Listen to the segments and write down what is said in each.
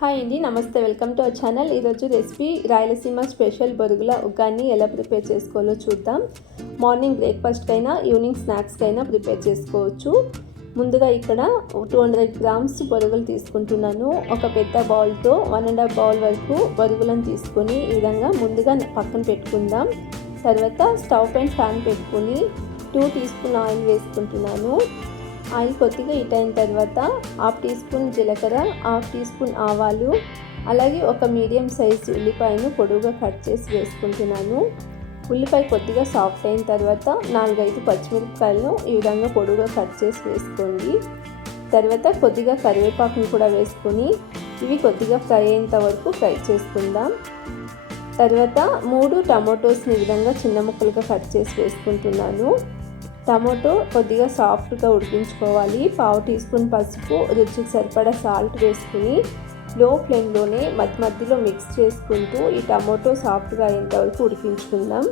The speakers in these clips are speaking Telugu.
హాయ్ అండి నమస్తే. Welcome to our channel. ఈరోజు రెసిపీ రాయలసీమ స్పెషల్ బొరుగుల ఉగ్గాన్ని ఎలా ప్రిపేర్ చేసుకోవాలో చూద్దాం. మార్నింగ్ బ్రేక్ఫాస్ట్కైనా ఈవినింగ్ స్నాక్స్కైనా ప్రిపేర్ చేసుకోవచ్చు. ముందుగా ఇక్కడ టూ హండ్రెడ్ గ్రామ్స్ బొరుగులు తీసుకుంటున్నాను. ఒక పెద్ద బౌల్తో వన్ అండ్ హాఫ్ బౌల్ వరకు బొరుగులను తీసుకొని ఈ విధంగా ముందుగా పక్కన పెట్టుకుందాం. తర్వాత స్టవ్ పైన ఫ్యాన్ పెట్టుకొని టూ టీ స్పూన్ ఆయిల్ వేసుకుంటున్నాను. ఆయిల్ కొద్దిగా హీట్ అయిన తర్వాత హాఫ్ టీ స్పూన్ జీలకర్ర హాఫ్ టీ స్పూన్ ఆవాలు అలాగే ఒక మీడియం సైజ్ ఉల్లిపాయను పొడవుగా కట్ చేసి వేసుకుంటున్నాను. ఉల్లిపాయ కొద్దిగా సాఫ్ట్ అయిన తర్వాత నాలుగైదు పచ్చిమిరపకాయలను ఈ విధంగా పొడవుగా కట్ చేసి వేసుకోండి. తర్వాత కొద్దిగా కరివేపాకును కూడా వేసుకొని ఇవి కొద్దిగా ఫ్రై అయ్యేంత వరకు ఫ్రై చేసుకుందాం. తర్వాత మూడు టమాటోస్ని ఈ విధంగా చిన్న ముక్కలుగా కట్ చేసి వేసుకుంటున్నాను. టమాటో కొద్దిగా సాఫ్ట్గా ఉడికించుకోవాలి. పావు టీ స్పూన్ పసుపు రుచికి సరిపడా సాల్ట్ వేసుకుని లో ఫ్లేమ్లోనే మధ్య మధ్యలో మిక్స్ చేసుకుంటూ ఈ టమాటో సాఫ్ట్గా అయ్యేంత వరకు ఉడికించుకుందాం.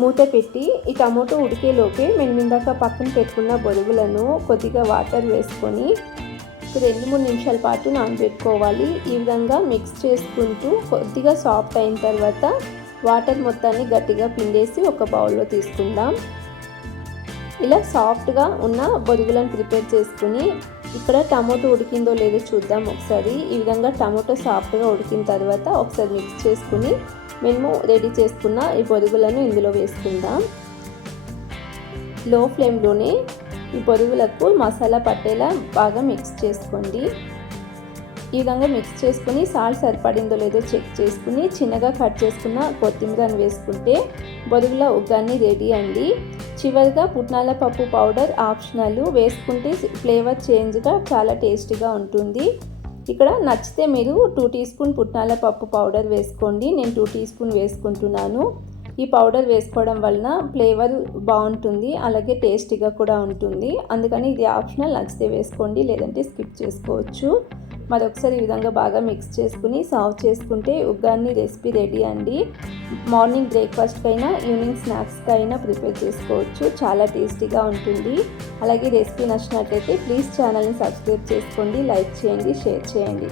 మూత పెట్టి ఈ టమాటో ఉడికేలోపే మేము ఇందాక పక్కన పెట్టుకున్న బొరుగులను కొద్దిగా వాటర్ వేసుకొని రెండు మూడు నిమిషాల పాటు నానబెట్టుకోవాలి. ఈ విధంగా మిక్స్ చేసుకుంటూ కొద్దిగా సాఫ్ట్ అయిన తర్వాత వాటర్ మొత్తాన్ని గట్టిగా పిండేసి ఒక బౌల్లో తీసుకుందాం. ఇలా సాఫ్ట్గా ఉన్న బొరుగులను ప్రిపేర్ చేసుకుని ఇక్కడ టమాటో ఉడికిందో లేదో చూద్దాం ఒకసారి. ఈ విధంగా టమాటో సాఫ్ట్గా ఉడికిన తర్వాత ఒకసారి మిక్స్ చేసుకుని మేము రెడీ చేసుకున్న ఈ బొరుగులను ఇందులో వేసుకుందాం. లో ఫ్లేమ్లోనే ఈ బొరుగులకు మసాలా పట్టేలా బాగా మిక్స్ చేసుకోండి. ఈ విధంగా మిక్స్ చేసుకుని సాల్ట్ సరిపడిందో లేదో చెక్ చేసుకుని చిన్నగా కట్ చేసుకున్న కొత్తిమీరని వేసుకుంటే బొరుగుల ఉగ్గాన్ని రెడీ అండి. చివరిగా పుట్నాల పప్పు పౌడర్ ఆప్షనల్ వేసుకుంటే ఫ్లేవర్ చేంజ్గా చాలా టేస్టీగా ఉంటుంది. ఇక్కడ నచ్చితే మీరు టూ టీ స్పూన్ పుట్నాల పప్పు పౌడర్ వేసుకోండి. నేను టూ టీ స్పూన్ వేసుకుంటున్నాను. ఈ పౌడర్ వేసుకోవడం వలన ఫ్లేవర్ బాగుంటుంది అలాగే టేస్టీగా కూడా ఉంటుంది. అందుకని ఇది ఆప్షనల్ నచ్చితే వేసుకోండి లేదంటే స్కిప్ చేసుకోవచ్చు. మరొకసారి ఈ విధంగా బాగా మిక్స్ చేసుకుని సర్వ్ చేసుకుంటే ఉగ్గాన్ని రెసిపీ రెడీ అండి. మార్నింగ్ బ్రేక్ఫాస్ట్కైనా ఈవినింగ్ స్నాక్స్కైనా ప్రిపేర్ చేసుకోవచ్చు. చాలా టేస్టీగా ఉంటుంది. అలాగే రెసిపీ నచ్చినట్లయితే ప్లీజ్ ఛానల్ని సబ్స్క్రైబ్ చేసుకోండి లైక్ చేయండి షేర్ చేయండి.